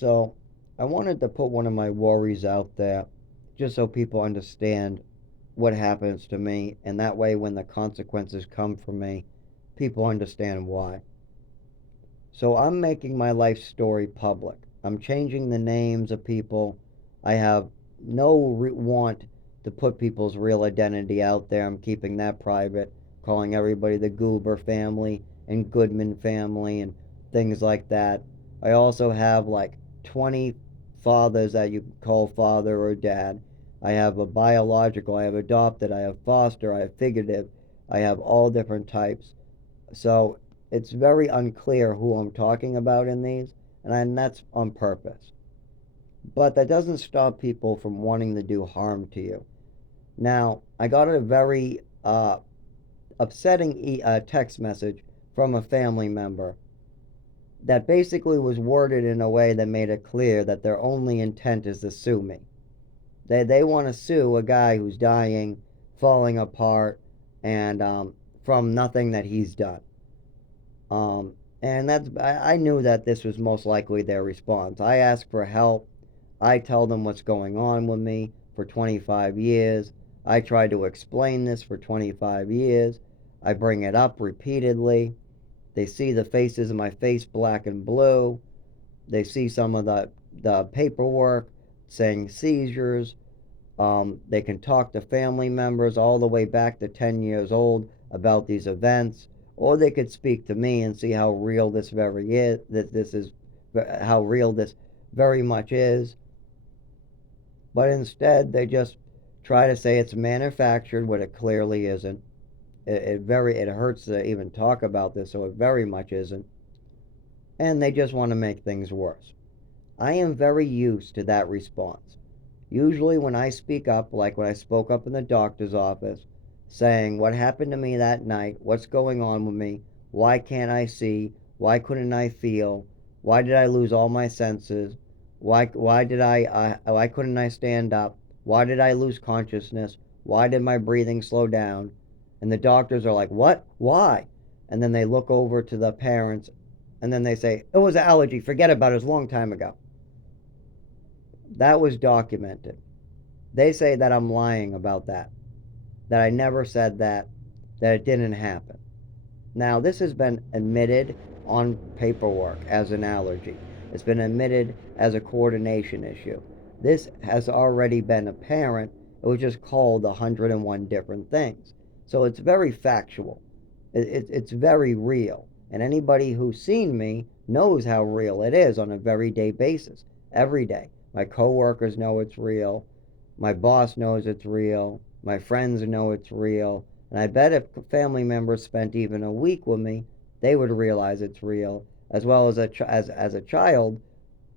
So, I wanted to put one of my worries out there just so people understand what happens to me, and that way, when the consequences come for me, people understand why. So, I'm making my life story public. I'm changing the names of people. I have no want to put people's real identity out there. I'm keeping that private, calling everybody the Goober family and Goodman family and things like that. I also have like 20 fathers that you call father or dad. I have a biological, I have adopted, I have foster, I have figurative, I have all different types. So it's very unclear who I'm talking about in these, and that's on purpose. But that doesn't stop people from wanting to do harm to you. Now, I got a very upsetting text message from a family member that basically was worded in a way that made it clear that their only intent is to sue me. They want to sue a guy who's dying, falling apart, and from nothing that he's done. Um, and I knew that this was most likely their response. I ask for help. I tell them what's going on with me for 25 years. I try to explain this for 25 years. I bring it up repeatedly. They see the faces of my face black and blue. They see some of the paperwork saying seizures. They can talk to family members all the way back to 10 years old about these events, or they could speak to me and see how real this very is, that this is, how real this very much is. But instead, they just try to say it's manufactured when it clearly isn't. It hurts to even talk about this, so it very much isn't. And they just want to make things worse. I am very used to that response. Usually, when I speak up, like when I spoke up in the doctor's office, saying what happened to me that night, what's going on with me, why can't I see, why couldn't I feel, why did I lose all my senses, why couldn't I stand up, why did I lose consciousness, why did my breathing slow down, and the doctors are like, what, why, and then they look over to the parents, and then they say it was an allergy, forget about it, it was a long time ago. That was documented. They say that I'm lying about that I never said that it didn't happen. Now, this has been admitted on paperwork as an allergy. It's been admitted as a coordination issue. This has already been apparent. It was just called 101 different things. So it's very factual. It's very real. And anybody who's seen me knows how real it is on a very day basis, every day. My coworkers know it's real. My boss knows it's real. My friends know it's real. And I bet if family members spent even a week with me, they would realize it's real. As well as as a child,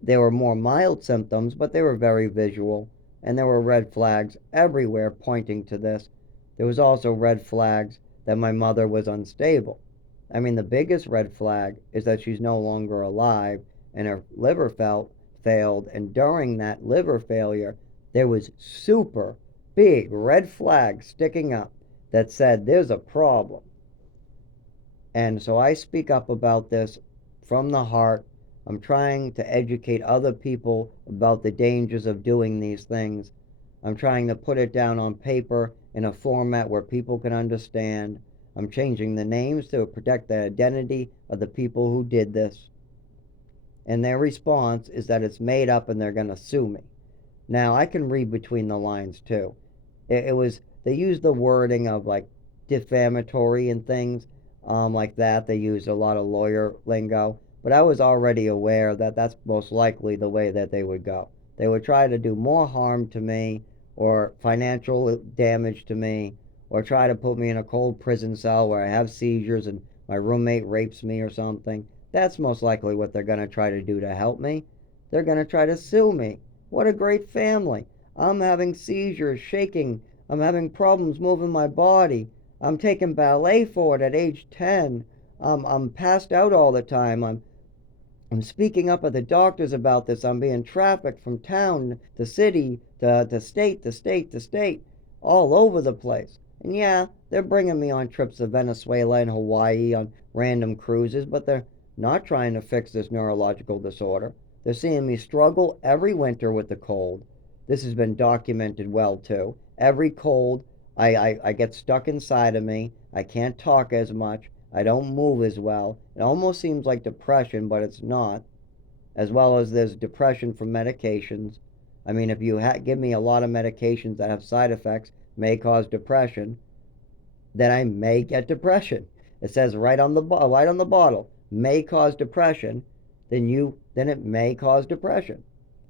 there were more mild symptoms, but they were very visual. And there were red flags everywhere pointing to this. There was also red flags that my mother was unstable. I mean, the biggest red flag is that she's no longer alive and her liver failed. And during that liver failure, there was super big red flags sticking up that said there's a problem. And so I speak up about this from the heart. I'm trying to educate other people about the dangers of doing these things. I'm trying to put it down on paper in a format where people can understand. I'm changing the names to protect the identity of the people who did this. And their response is that it's made up and they're going to sue me. Now, I can read between the lines too. It was, they used the wording of like defamatory and things like that. They used a lot of lawyer lingo. But I was already aware that that's most likely the way that they would go. They would try to do more harm to me or financial damage to me or try to put me in a cold prison cell where I have seizures and my roommate rapes me or something. That's most likely what they're going to try to do to help me. They're going to try to sue me. What a great family. I'm having seizures, shaking. I'm having problems moving my body. I'm taking ballet for it at age 10. I'm passed out all the time. I'm speaking up at the doctors about this. I'm being trafficked from town to city to state to state to state, all over the place. And yeah, they're bringing me on trips to Venezuela and Hawaii on random cruises, but they're not trying to fix this neurological disorder. They're seeing me struggle every winter with the cold. This has been documented well too. Every cold, I get stuck inside of me. I can't talk as much. I don't move as well. It almost seems like depression, but it's not. As well as there's depression from medications. I mean, if you give me a lot of medications that have side effects, may cause depression, then I may get depression. It says right on the bottle, may cause depression. Then it may cause depression.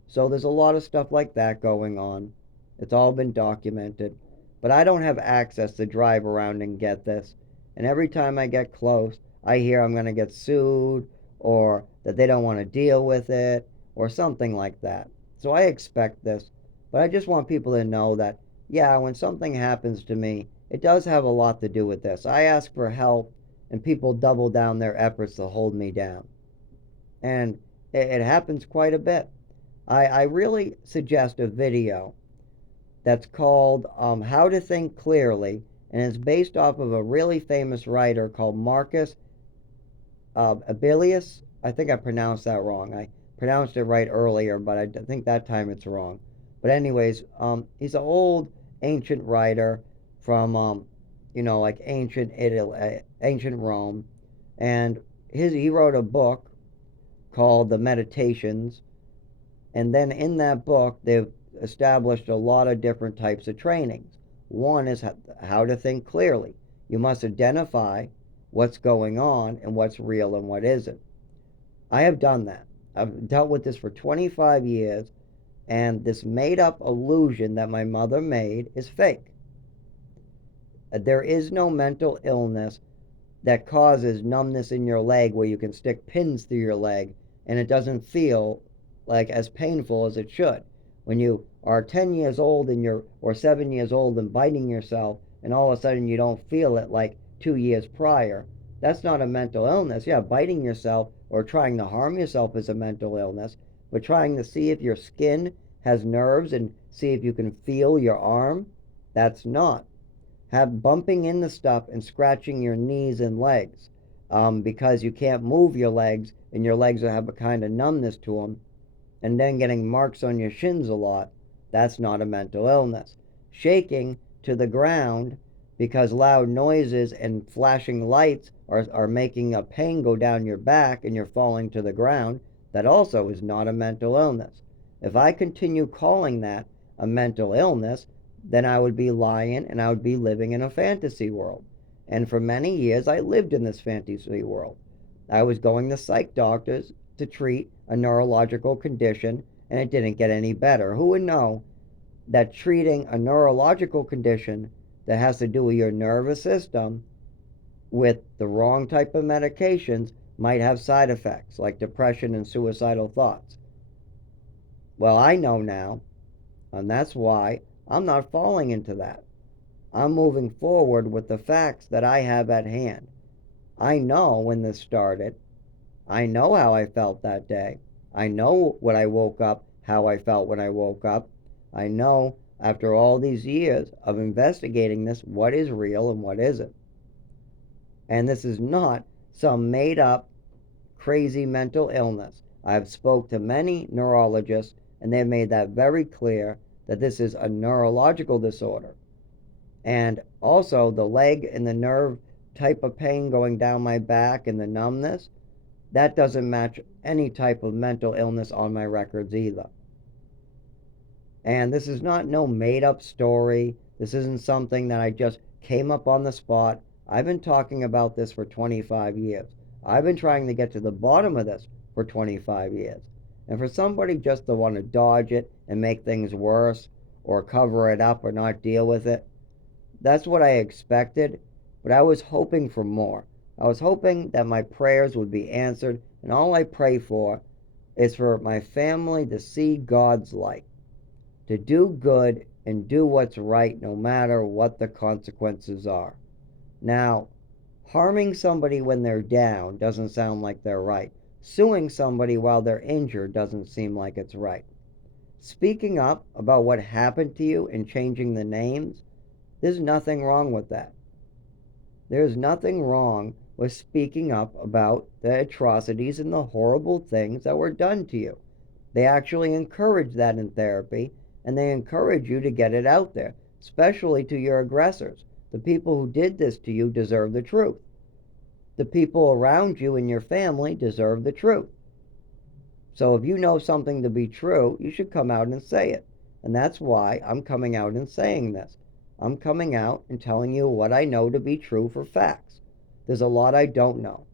So there's a lot of stuff like that going on. It's all been documented. But I don't have access to drive around and get this. And every time I get close, I hear I'm going to get sued or that they don't want to deal with it or something like that. So I expect this. But I just want people to know that, yeah, when something happens to me, it does have a lot to do with this. I ask for help and people double down their efforts to hold me down. And it happens quite a bit. I really suggest a video that's called How to Think Clearly, and it's based off of a really famous writer called Marcus Aurelius. I think I pronounced that wrong. I pronounced it right earlier, but I think that time it's wrong. But anyways, he's an old ancient writer from like ancient Italy, ancient Rome, and he wrote a book called The Meditations, and then in that book they've established a lot of different types of trainings. One is how to think clearly. You must identify what's going on and what's real and what isn't. I have done that. I've dealt with this for 25 years, and this made up illusion that my mother made is fake. There is no mental illness that causes numbness in your leg where you can stick pins through your leg and it doesn't feel like as painful as it should. When you are 10 years old or 7 years old and biting yourself and all of a sudden you don't feel it like 2 years prior, that's not a mental illness. Yeah, biting yourself or trying to harm yourself is a mental illness, but trying to see if your skin has nerves and see if you can feel your arm, that's not. Have bumping into stuff and scratching your knees and legs because you can't move your legs and your legs will have a kind of numbness to them, and then getting marks on your shins a lot, that's not a mental illness. Shaking to the ground because loud noises and flashing lights are making a pain go down your back and you're falling to the ground, that also is not a mental illness. If I continue calling that a mental illness, then I would be lying and I would be living in a fantasy world. And for many years, I lived in this fantasy world. I was going to psych doctors to treat a neurological condition, and it didn't get any better. Who would know that treating a neurological condition that has to do with your nervous system with the wrong type of medications might have side effects like depression and suicidal thoughts? Well, I know now, and that's why I'm not falling into that. I'm moving forward with the facts that I have at hand. I know when this started. I know how I felt that day. I know when I woke up, how I felt when I woke up. I know after all these years of investigating this, what is real and what isn't. And this is not some made up crazy mental illness. I've spoke to many neurologists and they've made that very clear that this is a neurological disorder. And also the leg and the nerve type of pain going down my back and the numbness, that doesn't match any type of mental illness on my records either. And this is not no made up story. This isn't something that I just came up on the spot. I've been talking about this for 25 years. I've been trying to get to the bottom of this for 25 years. And for somebody just to want to dodge it and make things worse or cover it up or not deal with it, that's what I expected, but I was hoping for more. I was hoping that my prayers would be answered, and all I pray for is for my family to see God's light, to do good and do what's right no matter what the consequences are. Now, harming somebody when they're down doesn't sound like they're right. Suing somebody while they're injured doesn't seem like it's right. Speaking up about what happened to you and changing the names, there's nothing wrong with that. There's nothing wrong with speaking up about the atrocities and the horrible things that were done to you. They actually encourage that in therapy, and they encourage you to get it out there, especially to your aggressors. The people who did this to you deserve the truth. The people around you in your family deserve the truth. So if you know something to be true, you should come out and say it. And that's why I'm coming out and saying this. I'm coming out and telling you what I know to be true for facts. There's a lot I don't know.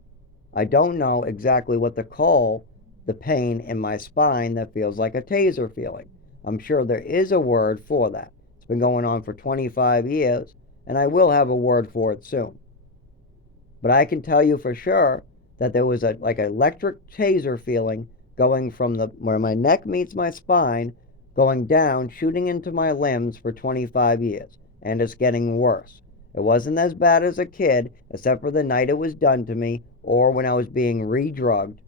I don't know exactly what to call the pain in my spine that feels like a taser feeling. I'm sure there is a word for that. It's been going on for 25 years, and I will have a word for it soon. But I can tell you for sure that there was a like an electric taser feeling going from the where my neck meets my spine, going down, shooting into my limbs for 25 years, and it's getting worse. It wasn't as bad as a kid, except for the night it was done to me or when I was being re-drugged,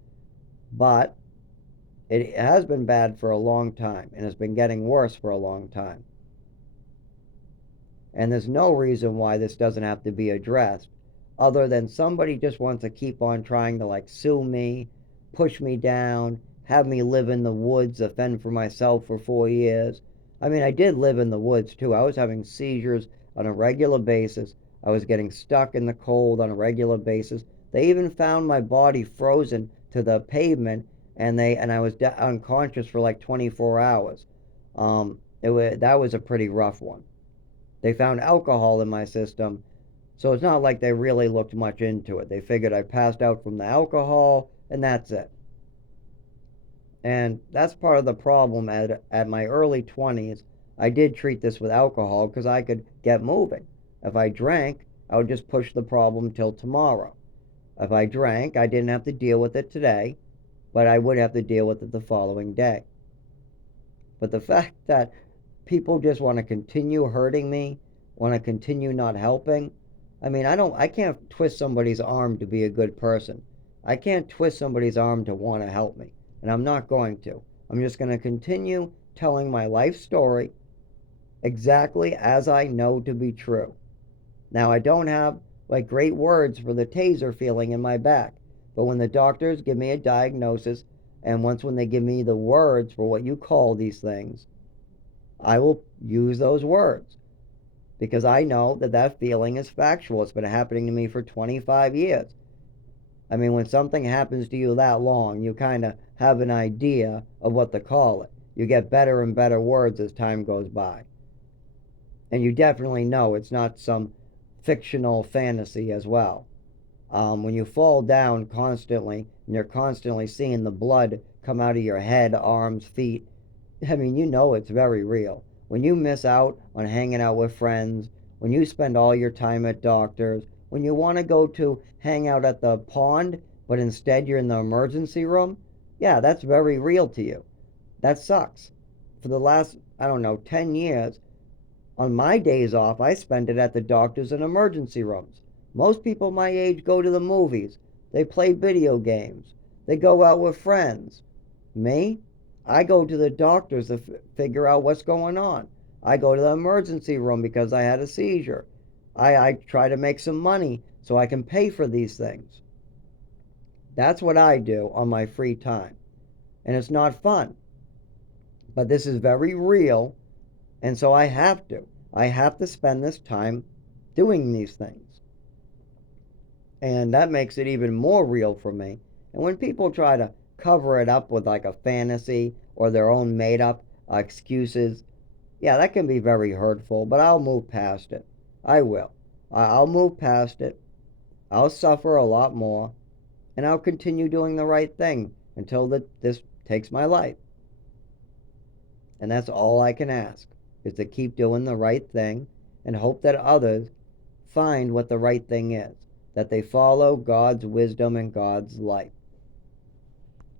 but it has been bad for a long time, and it's been getting worse for a long time. And there's no reason why this doesn't have to be addressed other than somebody just wants to keep on trying to like sue me, push me down, have me live in the woods, fend for myself for 4 years. I mean, I did live in the woods too. I was having seizures on a regular basis. I was getting stuck in the cold on a regular basis. They even found my body frozen to the pavement, and I was unconscious for like 24 hours. That was a pretty rough one. They found alcohol in my system, so it's not like they really looked much into it. They figured I passed out from the alcohol, and that's it. And that's part of the problem at my early 20s. I did treat this with alcohol because I could get moving. If I drank, I would just push the problem till tomorrow. If I drank, I didn't have to deal with it today, but I would have to deal with it the following day. But the fact that people just want to continue hurting me, want to continue not helping, I mean, I can't twist somebody's arm to be a good person. I can't twist somebody's arm to want to help me, and I'm not going to. I'm just going to continue telling my life story exactly as I know to be true. Now, I don't have like great words for the taser feeling in my back, but when the doctors give me a diagnosis, and when they give me the words for what you call these things, I will use those words because I know that that feeling is factual. It's been happening to me for 25 years. I mean, when something happens to you that long, you kind of have an idea of what to call it. You get better and better words as time goes by. And you definitely know it's not some fictional fantasy as well. When you fall down constantly and you're constantly seeing the blood come out of your head, arms, feet, I mean, you know it's very real. When you miss out on hanging out with friends, when you spend all your time at doctors, when you want to go to hang out at the pond, but instead you're in the emergency room, yeah, that's very real to you. That sucks. For the last, I don't know, 10 years, on my days off, I spend it at the doctors and emergency rooms. Most people my age go to the movies. They play video games. They go out with friends. Me? I go to the doctors to figure out what's going on. I go to the emergency room because I had a seizure. I try to make some money so I can pay for these things. That's what I do on my free time. And it's not fun. But this is very real, and so I have to. I have to spend this time doing these things. And that makes it even more real for me. And when people try to cover it up with like a fantasy or their own made up excuses, yeah, that can be very hurtful, but I'll move past it. I will. I'll move past it. I'll suffer a lot more, and I'll continue doing the right thing until this takes my life. And that's all I can ask, is to keep doing the right thing and hope that others find what the right thing is, that they follow God's wisdom and God's light.